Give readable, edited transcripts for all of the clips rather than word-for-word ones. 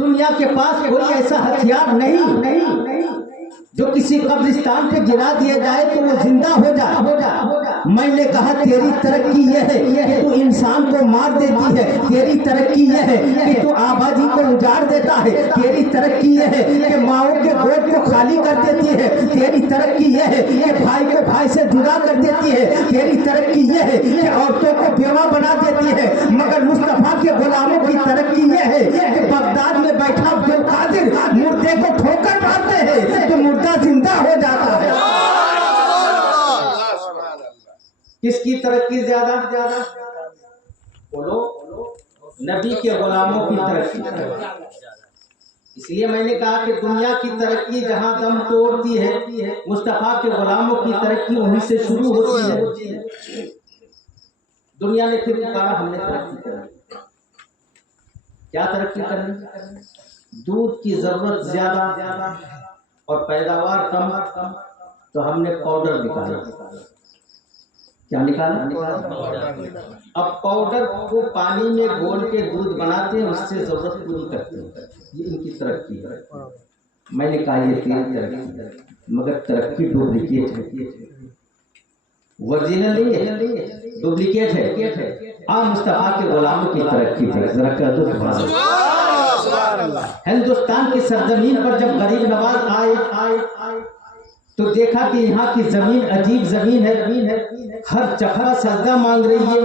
دنیا کے پاس کوئی ایسا ہتھیار نہیں جو کسی قبرستان پہ گرا دیا جائے تو وہ زندہ ہو جائے۔ میں نے کہا تیری ترقی یہ ہے کہ تو انسان کو مار دیتی ہے، تیری ترقی یہ ہے کہ تو آبادی کو اجاڑ دیتا ہے، تیری ترقی یہ ہے کہ ماؤں کے گود کو خالی کر دیتی ہے، تیری ترقی یہ ہے کہ بھائی کو بھائی سے جدا کر دیتی ہے، تیری ترقی یہ ہے کہ عورتوں کو بیوہ بنا دیتی ہے۔ مگر مصطفیٰ کے غلاموں کی ترقی یہ ہے کہ بغداد میں بیٹھا عبد القادر مردے کو ٹھوکر مارتے ہیں تو مردہ زندہ ہو جاتا ہے۔ کس کی ترقی زیادہ؟ بولو، نبی کے غلاموں کی ترقی۔ اس لیے میں نے کہا کہ دنیا کی ترقی جہاں دم توڑتی ہے، مصطفیٰ کے غلاموں کی ترقی وہیں سے شروع ہوتی ہے۔ دنیا نے پھر پکارا، ہم نے ترقی کرنی۔ کیا ترقی کرنی؟ دودھ کی ضرورت زیادہ اور پیداوار کم، تو ہم نے پاؤڈر نکالا۔ کیا نکالا؟ اب پاؤڈر کو پانی میں گھول کے دودھ بناتے ہیں، اس سے ضرورت پوری کرتے ہیں۔ یہ ان کی ترقی ہے۔ میں نے کہا یہ تیری ترقی ہے، مگر ترقی ڈپلیکیٹ ہے، ورجنل نہیں ہے، ڈپلیکیٹ ہے۔ عام مصطفیٰ کے غلاموں کی ترقی ہے۔ ذرا کہہ دو سبحان اللہ۔ ہندوستان کی سرزمین پر جب غریب نواز آئے تو دیکھا کہ یہاں کی زمین عجیب زمین ہے، ہر جگہ سجدہ مانگ رہی ہے۔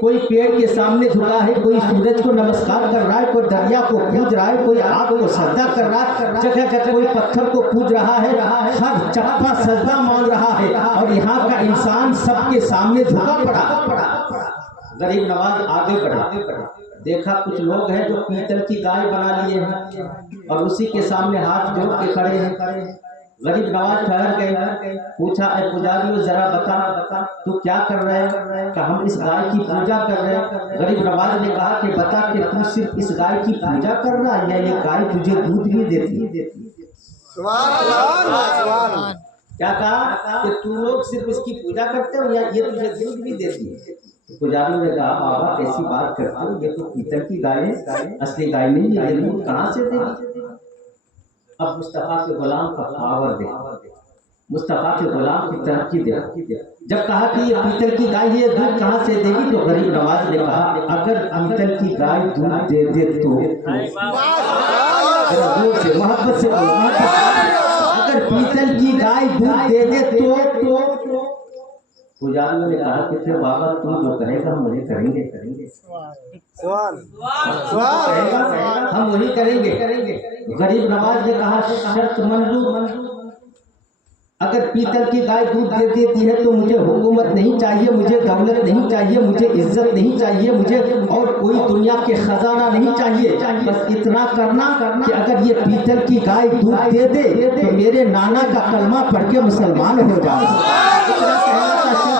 کوئی پیڑ کے سامنے جھکا ہے، کوئی سورج کو نمسکار کر رہا ہے، کوئی دریا کو پوج رہا ہے، کوئی آگ کو سجدہ کر رہا ہے، جگہ جگہ کوئی پتھر کو پوج رہا ہے، ہر جگہ سجدہ مانگ رہا ہے، اور یہاں کا انسان سب کے سامنے جھکا پڑا۔ غریب نواز آگے بڑھا، دیکھا کچھ لوگ ہیں جو پیتل کی گائے بنا لیے ہیں اور اسی کے سامنے ہاتھ جوڑ کے کھڑے ہیں۔ غریب نواز ٹھہر گئے، پوچھا اے پجاریو ذرا بتا تو کیا کر رہے ہیں؟ کہ ہم اس گائے کی پوجا کر رہے ہیں۔ غریب نواز نے کہا کہ بتا کہ تو صرف اس گائے کی پوجا کر رہا ہے یا یہ گائے تجھے دودھ بھی دیتی ہے؟ کیا کہا کہ تو لوگ صرف اس کی پوجا کرتے ہو یا یہ تجھے دودھ بھی دیتی ہے؟ پجاری نے کہا بابا ایسی بات کرتے ہو، یہ تو پیتل کی گائے ہے، اصلی گائے نہیں ہے، یہ دودھ کہاں سے دے گی؟ اب مصطفیٰ کے غلام کا پاور دے، مصطفیٰ کے غلام کی ترقی دے۔ جب کہا کہ یہ پیتل کی گائے یہ دودھ کہاں سے دے گی تو غریب نواز نے کہا اگر پیتل کی گائے دودھ دے دے تو، محبت سے اگر پیتل کی گائے دودھ دے دے تو پجاریوں نے کہا کہ پھر بابا تو جو کہے گا ہم وہی کریں گے، ہم وہی کریں گے۔ غریب نواز نے کہا شرط منظور، اگر پیتل کی گائے دودھ دے دیتی ہے تو مجھے حکومت نہیں چاہیے، مجھے دولت نہیں چاہیے، مجھے عزت نہیں چاہیے، مجھے اور کوئی دنیا کے خزانہ نہیں چاہیے، بس اتنا کرنا کہ اگر یہ پیتل کی گائے دودھ دے دے تو میرے نانا کا کلمہ پڑھ کے مسلمان ہو جائے۔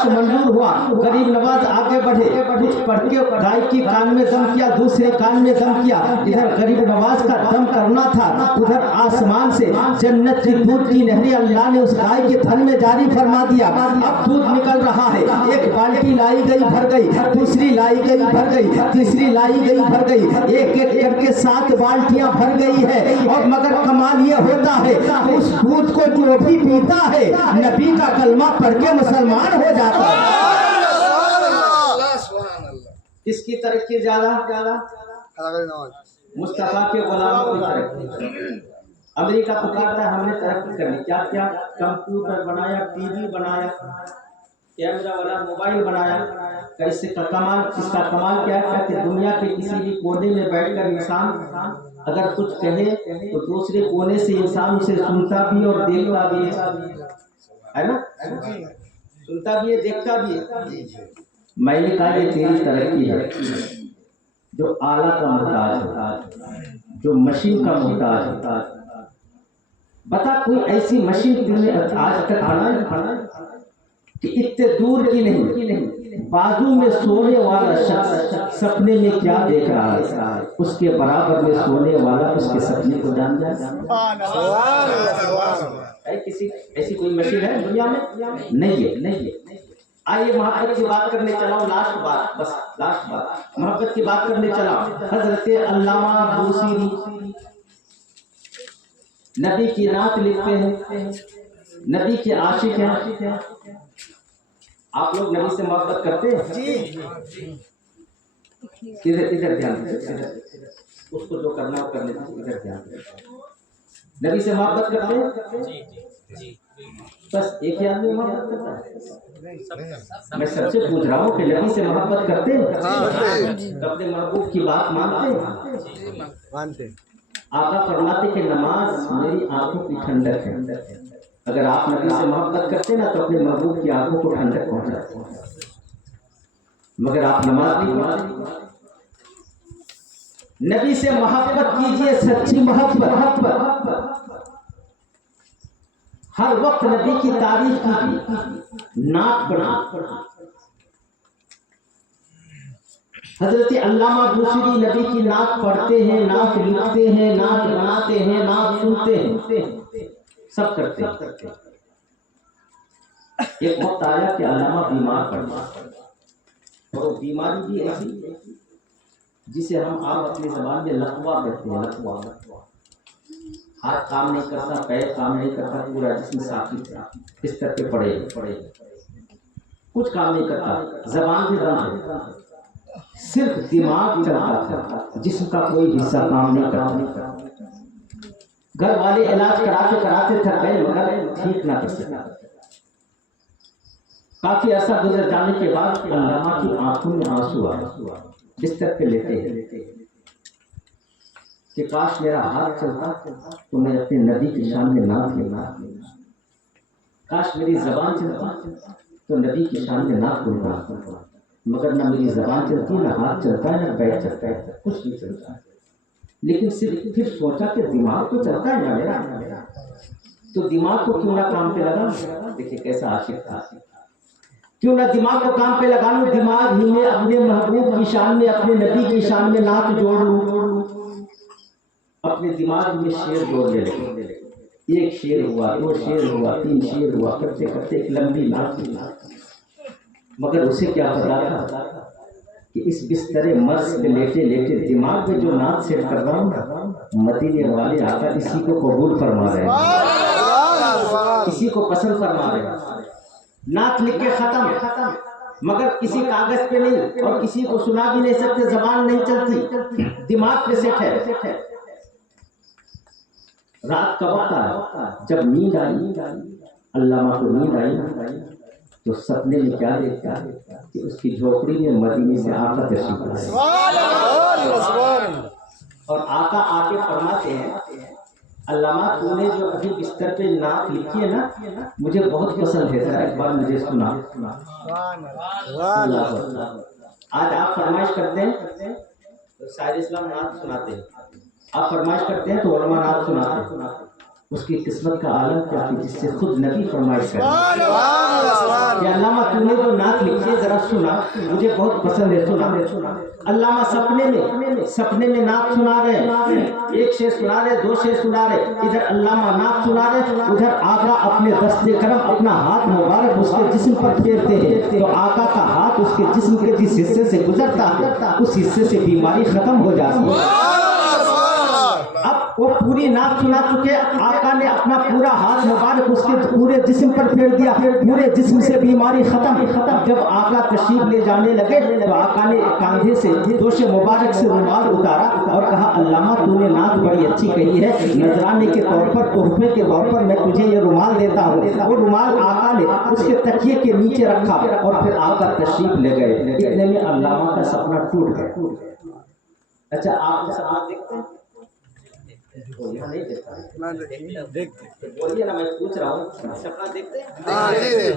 منظور ہوا۔ غریب نواز آگے بڑھے، کچھ پڑھ کے گائے کی کان میں دم کیا، دوسرے کان میں دم کیا۔ ادھر غریب نواز کا دم کرنا تھا، ادھر آسمان سے جنت کی دودھ کی نہریں اللہ نے اس گائے کے تھن میں جاری فرما دیا۔ اب دودھ نکل رہا ہے، ایک بالٹی لائی گئی بھر گئی، دوسری لائی گئی بھر گئی، تیسری لائی گئی بھر گئی، ایک ایک کر کے 7 بالٹیاں بھر گئی ہے۔ اور مگر کمال یہ ہوتا ہے اس دودھ کو جو بھی پیتا ہے نبی کا کلمہ پڑھ کے مسلمان ہو جاتا ہے۔ کس کی ترقی زیادہ؟ مصطفیٰ کے غلاموں کی ترقی۔ امریکہ پکارتا ہے ہم نے ترقی کرنی، کیا کیا؟ کمپیوٹر بنایا، ٹی وی بنایا، کیمرہ والا موبائل بنایا۔ اس کا کمال کیا ہے کہ دنیا کے کسی بھی کونے میں بیٹھ کر انسان اگر کچھ کہے تو دوسرے کونے سے انسان اسے سنتا بھی اور دیکھتا بھی ہے نا، سنتا بھی ہے دیکھتا بھی ہے۔ میں نے کہا یہ تیری ترقی ہے، جو آلہ کا محتاج ہے، جو مشین کا محتاج ہے۔ بتا کوئی ایسی مشین تم نے آج تک بنائی کہ اتنے دور کی نہیں، بازو میں سونے والا شخص سپنے میں کیا دیکھ رہا ہے اس کے برابر میں سونے والا اس کے سپنے کو جان جائے۔ کسی ایسی کوئی مشین ہے دنیا میں؟ نہیں ہے۔ آئیے محبت کی بات کرنے چلا ہوں، لاسٹ بات، بس لاسٹ بات، محبت کی بات کرنے چلا ہوں۔ حضرت علامہ بوصیری نبی کی نعت لکھتے ہیں، نبی کے عاشق ہیں۔ آپ لوگ نبی سے محبت کرتے ہیں؟ ادھر دھیان دیں، اس کو جو کرنا ہو کرنے دیں، ادھر دھیان دیں۔ نبی سے محبت کرتے ہیں؟ بس ایک ہی آدمی محبت کرتا ہے؟ میں سب سے پوچھ رہا ہوں کہ نبی سے محبت کرتے ہیں؟ اپنے محبوب کی بات مانتے ہیں؟ آقا فرماتے کہ نماز میری آنکھوں کی ٹھنڈک ہے۔ اگر آپ نبی سے محبت کرتے ہیں نا تو اپنے محبوب کی آنکھوں کو ٹھنڈک پہنچاتے ہیں، مگر آپ نماز نہیں پڑھتے۔ نبی سے محبت کیجئے، سچی محبت، ہر وقت نبی کی تعریف کیجئے، نعت پڑھیے۔ حضرت علامہ بوصیری نبی کی نعت پڑھتے ہیں، نعت لکھتے ہیں، نعت بناتے ہیں، نعت سنتے ہیں، سب کرتے ہیں۔ ایک وقت آیا کہ علامہ بیمار پڑ گئے، اور وہ بیماری بھی ایسی جسے ہم آپ اپنی زبان میں لقوا کہتے ہیں، لقوا۔ ہاتھ کام نہیں کرتا، پیر کام نہیں کرتا، پورا جسم ساکت ہے، بستر پہ پڑے، کچھ کام نہیں کرتا، زبان بھی بند ہے، صرف دماغ چلتا تھا، جسم کا کوئی حصہ کام نہیں کرتا۔ گھر والے علاج کراتے کراتے تھک گئے مگر ٹھیک نہ کر سکے۔ کافی عرصہ گزر جانے کے بعد علامہ کی آنکھوں میں آنسو آئے، بستر پہ لیٹے ہیں کہ کاش میرا ہاتھ چلتا تو میں اپنے نبی کی شان میں نعت لیتا، کاش میری زبان چلتی تو نبی کی شان میں نعت بولتا، مگر نہ میری زبان چلتی، نہ ہاتھ چلتا ہے، نہ پیر چلتا ہے، کچھ نہیں چلتا ہے۔ لیکن صرف پھر سوچا کہ دماغ تو چلتا ہے نا میرا، تو دماغ کو کیوں نہ کام پہ لگا؟ دیکھیے کیسا عاشق تھا، کیوں نہ دماغ کو کام پہ لگا لوں، دماغ ہی میں اپنے محبوب کی شان میں، اپنے نبی کی شان میں نعت جوڑ لوں۔ اپنے دماغ میں شعر جوڑنے لگے، ایک شعر ہوا، دو شعر ہوا، تین شعر ہوا، کرتے کرتے ایک لمبی نعت ہوئی۔ مگر اسے کیا پتا تھا کہ اس بستر مرض پہ لیٹے لیٹے دماغ میں جو نعت سیٹ کر رہا ہوں، مدینے والے آقا اسی کو قبول فرما رہے ہیں، اسی کو پسند فرما رہے ہیں۔ نعت لکھ کے ختم، مگر کسی کاغذ پہ نہیں، اور کسی کو سنا بھی نہیں سکتے، زبان نہیں چلتی، دماغ پہ سیٹ ہے۔ رات کا وقت آیا، جب نیند آئی، علامہ کو نیند آئی تو سپنے میں کیا دیکھتا کہ اس کی جھوپڑی میں مدینے سے آقا تشریف لائے، اور آقا آ کے فرماتے ہیں علامہ تو نے جو ابھی بستر پہ نعت لکھی ہے نا، مجھے بہت پسند ہے، ذرا ایک بار مجھے سنا۔ آج آپ فرمائش کرتے ہیں تو شاعر اسلام نعت سناتے ہیں، آپ فرمائش کرتے ہیں تو علماء نعت سناتے ہیں۔ اس کی قسمت کا عالم کیا تھی جس سے خود نبی فرمائش کرتے ہیں کہ علامہ تو نے جو نعت لکھی ہے ذرا سنا، مجھے بہت پسند ہے، سنا۔ علامہ سپنے میں نعت سنا رہے، ایک شعر سنا رہے، دو شعر سنا رہے، ادھر علامہ نعت سنا رہے، ادھر آقا اپنے دست کرم اپنا ہاتھ مبارک اس کے جسم پر پھیرتے ہیں تو آقا کا ہاتھ اس کے جسم کے جس حصے سے گزرتا ہے اس حصے سے بیماری ختم ہو جاتی ہے۔ اب وہ پوری نعت سنا چکے، آقا نے اپنا پورا ہاتھ مبارک اس کے پورے جسم پر پھیر دیا، پورے جسم سے بیماری ختم۔ جب آقا تشریف لے جانے لگے تو آقا نے کاندھے سے دوش مبارک سے رومال اتارا اور کہا علامہ تو نے نعت بڑی اچھی کہی ہے، نذرانے کے طور پر، تحفے کے طور پر میں تجھے یہ رومال دیتا ہوں۔ وہ رومال آقا نے اس کے تکیے کے نیچے رکھا اور پھر آقا تشریف لے گئے۔ اتنے میں علامہ کا سپنا ٹوٹ گیا۔ اچھا آپ سپنا دیکھتے ہیں؟ نہیں دیکھتے، بولیے نا، میں پوچھ رہا ہوں، سپنا دیکھتے ہیں؟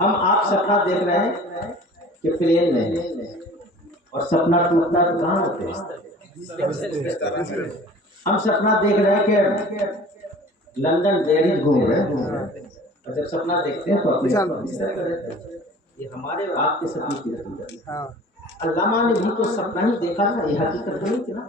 ہم آپ سپنا دیکھ رہے ہیں کہ پلین میں، اور سپنا ٹوٹنا کہاں ہوتے ہیں؟ ہم سپنا دیکھ رہے ہیں کہ لندن پیرس گھوم رہے ہیں، اور جب سپنا دیکھتے ہیں تو اپنے یہ ہمارے اور آپ کے سپنے کی حقیقت ہے۔ علامہ نے بھی تو سپنا ہی دیکھا تھا، یہ حقیقت نہیں تھی نا۔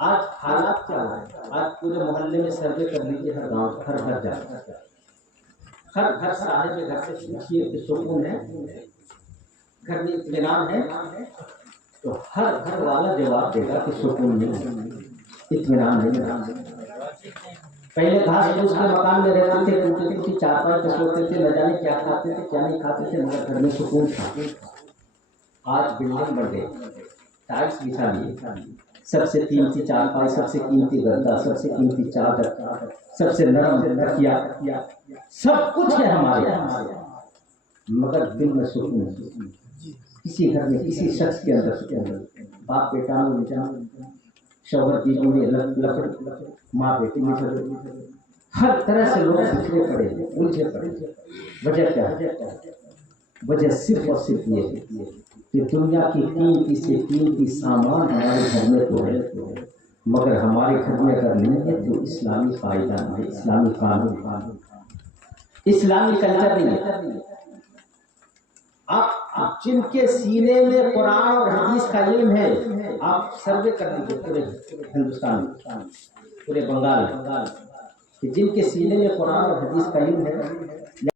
آج حالات کیا ہے؟ آج پورے محلے میں سروے کر لیجیے، ہر گاؤں ہر گھر جا، ہر گھر صاحب گھر سے پوچھیے کہ سکون ہے، گھر میں اطمینان ہے، تو ہر گھر والا جواب دے گا کہ سکون نہیں، اطمینان نہیں۔ پہلے گھاس پھوس کے مکان میں رہتے تھے، ٹوٹی ٹوٹی چارپائی پہ سوتے تھے، نہ جانے کیا کھاتے تھے کیا نہیں کھاتے تھے، مگر گھر میں سکون تھا۔ آج بلڈنگ بن گئے، ٹائلس بچھا لیے، سب سے قیمتی چارپائی، سب سے قیمتی گدا، سب سے قیمتی چادر، سب سے نرم تکیا، سب کچھ ہے ہمارے یہاں، مگر دل میں سکون نہیں۔ کسی گھر میں کسی شخص کے اندر سکون نہیں، باپ بیٹا میں الجھن، شوہر بیوی میں لفڑ، ماں بیٹی میں جھگڑے، ہر طرح سے لوگ بکھرے پڑے ہیں، الجھے پڑے ہیں۔ وجہ کیا ہے؟ وجہ صرف اور صرف یہ ہے کہ دنیا کی قیمتی سے قیمتی سامان ہمارے گھر میں تو ہے، مگر ہمارے گھر میں اگر نہیں ہے تو اسلامی قاعدہ نہیں، اسلامی قانون، اسلامی کلچر نہیں ہے۔ آپ جن کے سینے میں قرآن اور حدیث کا علم ہے، آپ سروے کر دیجیے پورے ہندوستان میں، پورے بنگال میں، کہ جن کے سینے میں قرآن اور حدیث کا علم ہے